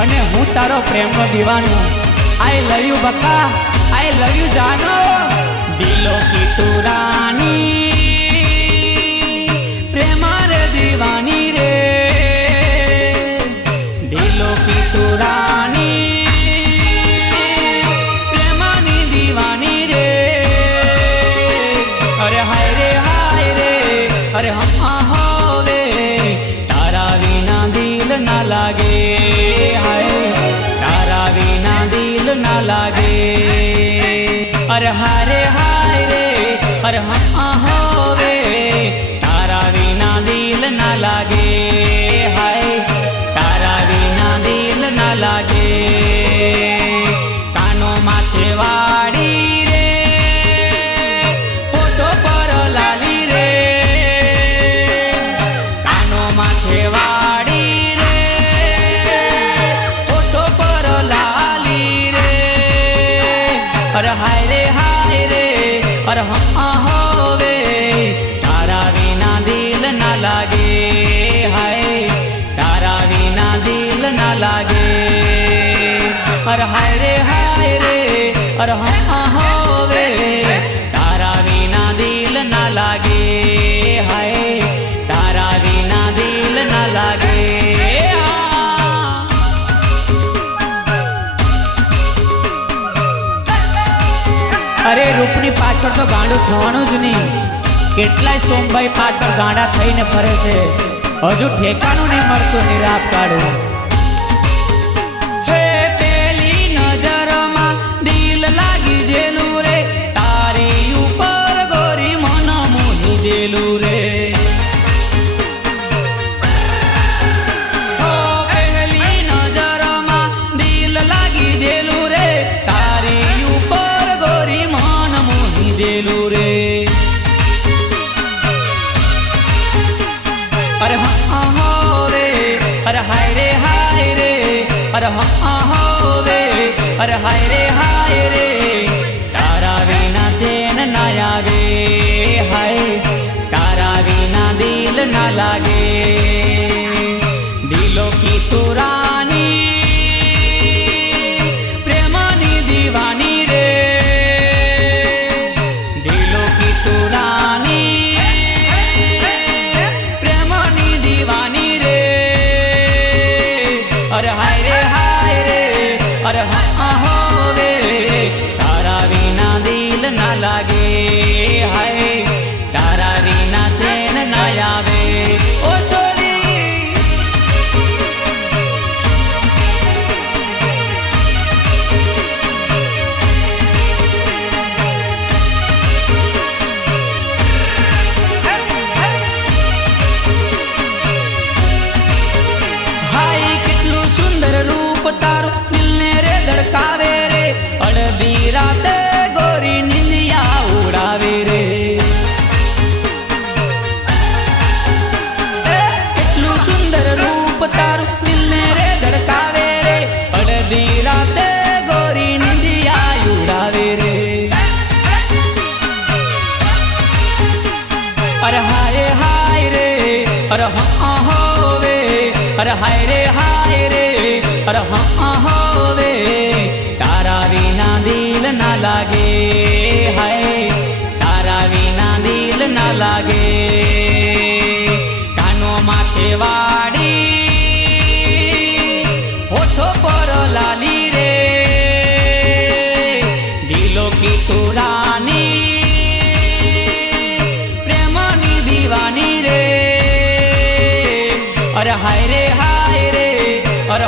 અને હું તારો પ્રેમનો દીવાનો। आई लव यू बक्का, आई लव यू जानो। दिलों की तू रानी, प्रेम रे दीवानी रे। दिलों की तू रानी, प्रेमानी दीवानी रे। अरे हाय रे, अरे हम होवे तारा विना दिल ना लागे। हाय तारा विना दिल ना लागे। अरे हाय रे, अरे हम होवे तारा विना दिल ना लागे। हाय तारा विना दिल ना लागे। कानो माछे वाड़ी रे, फोटो पर लाली रे। कानो माछे वाड़ी रे, फोटो पर लाली रे। अरे हाय रे, अरे हम होवे तारा विना दिल ना लागे। हाय तारा विना दिल ना लागे। अरे हाय रे, अरे हम होवे तारा विना दिल ना लागे। हाय तारा विना दिल ना लागे। अरे रूपनी पाछळ तो गांडू थवानुं ज नहीं। केटलाय सोमभाई पाछळ गांडा थईने फरे छे, हजू ठेकाणुं नहीं मळतुं निराप काढू। हे पेली नजरमा दिल लागी जेलू रे, तारी उपर गोरी मन मोही जेलू रे। हो पेली नजरमा दिल लागी जेलू रे, तारी उपर गोरी मन मोही जेलू रे। अरे हाँ होवे, अरे हाय रे, अरे हाँ होवे, अरे हाय रे। तारा विना चैन ना आवे। हाय तारा विना दिल ना लागे। दिलों की तू रानी, प्रेमानी दीवानी रे। दिलों की तू रानी, प्रेमानी दीवानी रे। अरे हाय रे, अरे हाँ होवे तारा विना दिल ना लागे। हाय तारा विना चैन ना आवे। ओ छोरी हाय कितलू सुंदर रूप तारू दिल ने रे धड़कावे रे। अड़धी राते गोरी निंदिया उड़ावे रे। कितलू सुंदर रूप तारू दिल ने रे धड़कावे रे। अड़धी राते गोरी निंदिया उड़ावे रे। अरे हाय रे, अरे हाँ होवे, अरे हाय रे, अरे हाँ होवे तारा विना दिल ना लागे। हाय तारा विना दिल ना लागे। कानो माछे वाड़ी, होठो पर लाली रे। दिलों की तू रानी, प्रेमानी दीवानी रे। अरे हाय रे, अरे